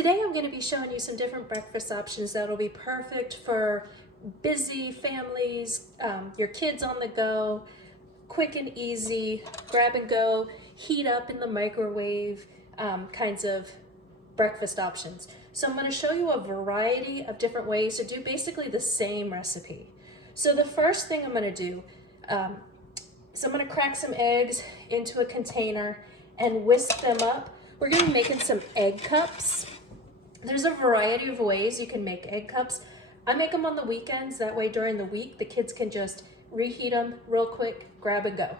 Today I'm going to be showing you some different breakfast options that'll be perfect for busy families, your kids on the go, quick and easy, grab and go, heat up in the microwave kinds of breakfast options. So I'm going to show you a variety of different ways to do basically the same recipe. So the first thing I'm going to do, so I'm going to crack some eggs into a container and whisk them up. We're going to be making some egg cups. There's a variety of ways you can make egg cups. I make them on the weekends, that way during the week the kids can just reheat them real quick, grab and go.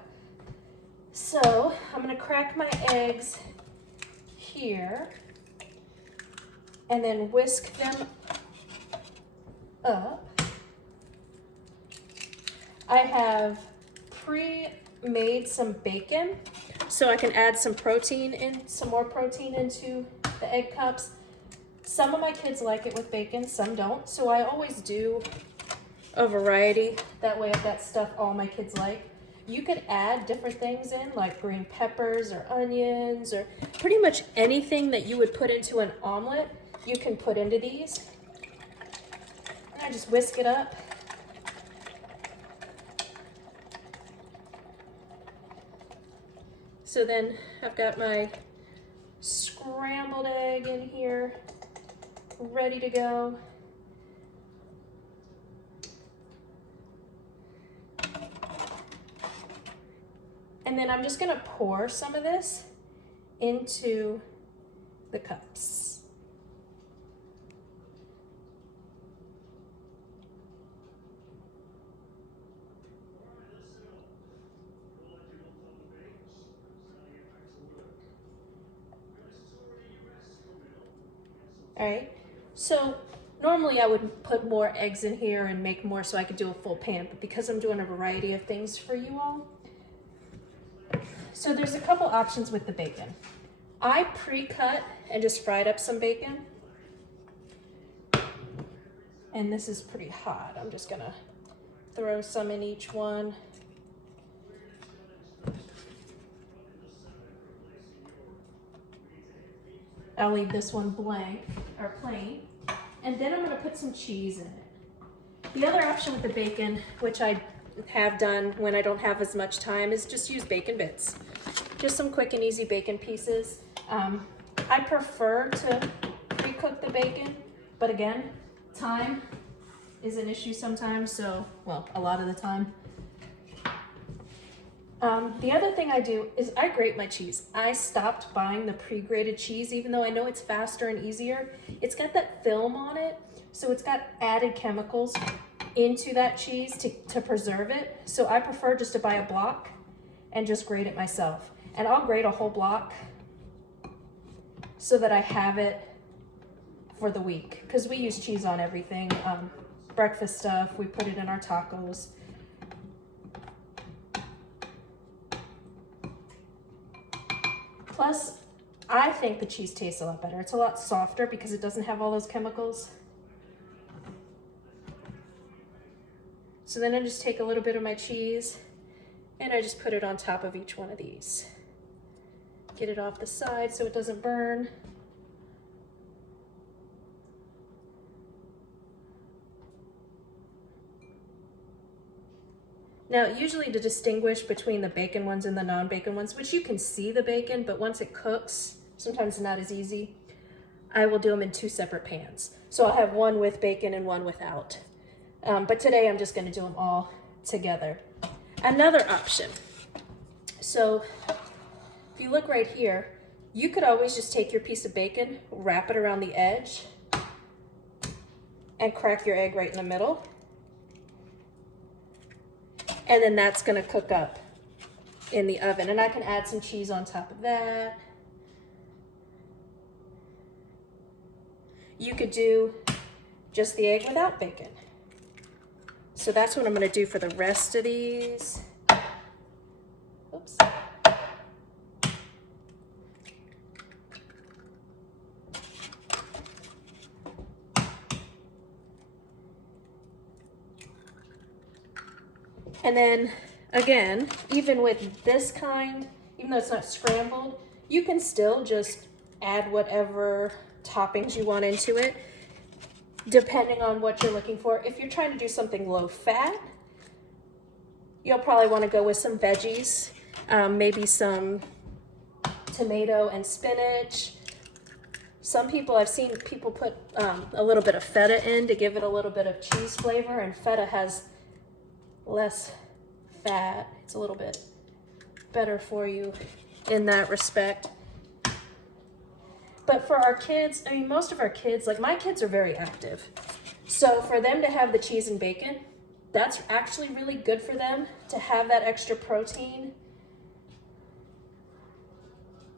So I'm going to crack my eggs here and then whisk them up. I have pre-made some bacon so I can add some more protein into the egg cups. Some of my kids like it with bacon, some don't, so I always do a variety. That way I've got stuff all my kids like. You could add different things in, like green peppers or onions or pretty much anything that you would put into an omelet, you can put into these. And I just whisk it up. So then I've got my scrambled egg in here, ready to go. And then I'm just gonna pour some of this into the cups. All right, so normally I would put more eggs in here and make more so I could do a full pan, but because I'm doing a variety of things for you all, so there's a couple options with the bacon. I pre-cut and just fried up some bacon. And this is pretty hot. I'm just gonna throw some in each one. I'll leave this one blank or plain. And then I'm gonna put some cheese in it. The other option with the bacon, which I have done when I don't have as much time, is just use bacon bits. Just some quick and easy bacon pieces. I prefer to pre-cook the bacon, but again, time is an issue sometimes, so, well, a lot of the time. The other thing I do is I grate my cheese. I stopped buying the pre-grated cheese, even though I know it's faster and easier. It's got that film on it, so it's got added chemicals into that cheese to preserve it. So I prefer just to buy a block and just grate it myself. And I'll grate a whole block so that I have it for the week, because we use cheese on everything. Breakfast stuff, we put it in our tacos. Plus, I think the cheese tastes a lot better. It's a lot softer because it doesn't have all those chemicals. So then I just take a little bit of my cheese and I just put it on top of each one of these. Get it off the side so it doesn't burn. Now, usually to distinguish between the bacon ones and the non-bacon ones, which you can see the bacon, but once it cooks, sometimes it's not as easy, I will do them in two separate pans. So I'll have one with bacon and one without. But today I'm just gonna do them all together. Another option. So if you look right here, you could always just take your piece of bacon, wrap it around the edge, and crack your egg right in the middle. And then that's gonna cook up in the oven. And I can add some cheese on top of that. You could do just the egg without bacon. So that's what I'm gonna do for the rest of these. Oops. And then again, even with this kind, even though it's not scrambled, you can still just add whatever toppings you want into it, depending on what you're looking for. If you're trying to do something low fat, you'll probably want to go with some veggies, maybe some tomato and spinach. Some people, I've seen people put a little bit of feta in to give it a little bit of cheese flavor, and feta has less fat. It's a little bit better for you in that respect. But for our kids, I mean, most of our kids, like my kids are very active. So for them to have the cheese and bacon, that's actually really good for them to have that extra protein,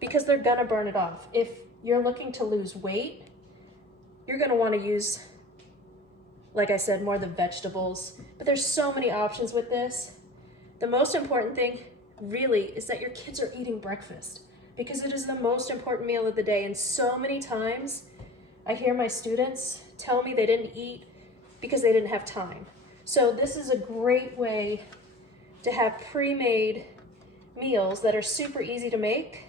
because they're gonna burn it off. If you're looking to lose weight, you're gonna wanna use, like I said, more of the vegetables. But there's so many options with this. The most important thing really is that your kids are eating breakfast, because it is the most important meal of the day. And so many times I hear my students tell me they didn't eat because they didn't have time. So this is a great way to have pre-made meals that are super easy to make,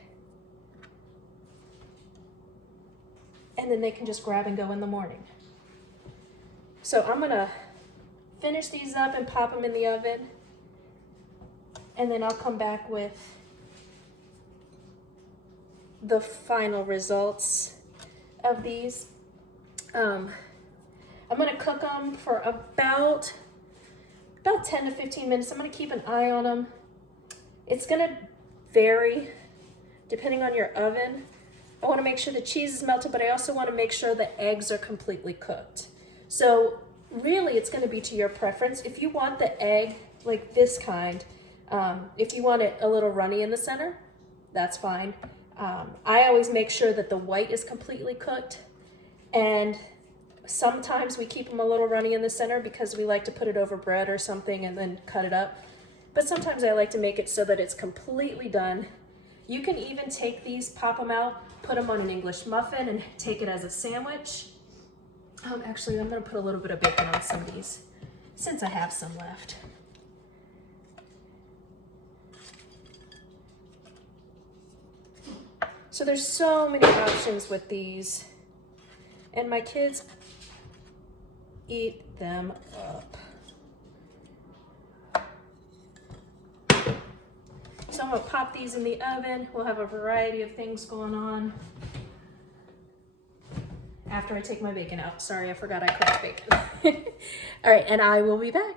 and then they can just grab and go in the morning. So I'm gonna finish these up and pop them in the oven, and then I'll come back with the final results of these. I'm gonna cook them for about 10 to 15 minutes. I'm gonna keep an eye on them. It's gonna vary depending on your oven. I wanna make sure the cheese is melted, but I also wanna make sure the eggs are completely cooked. So really it's gonna be to your preference. If you want the egg like this kind, if you want it a little runny in the center, that's fine. I always make sure that the white is completely cooked, and sometimes we keep them a little runny in the center because we like to put it over bread or something and then cut it up. But sometimes I like to make it so that it's completely done. You can even take these, pop them out, put them on an English muffin and take it as a sandwich. Actually, I'm gonna put a little bit of bacon on some of these since I have some left. So there's so many options with these, and my kids eat them up. So I'm gonna pop these in the oven. We'll have a variety of things going on after I take my bacon out. Sorry, I forgot I cooked bacon. All right, and I will be back.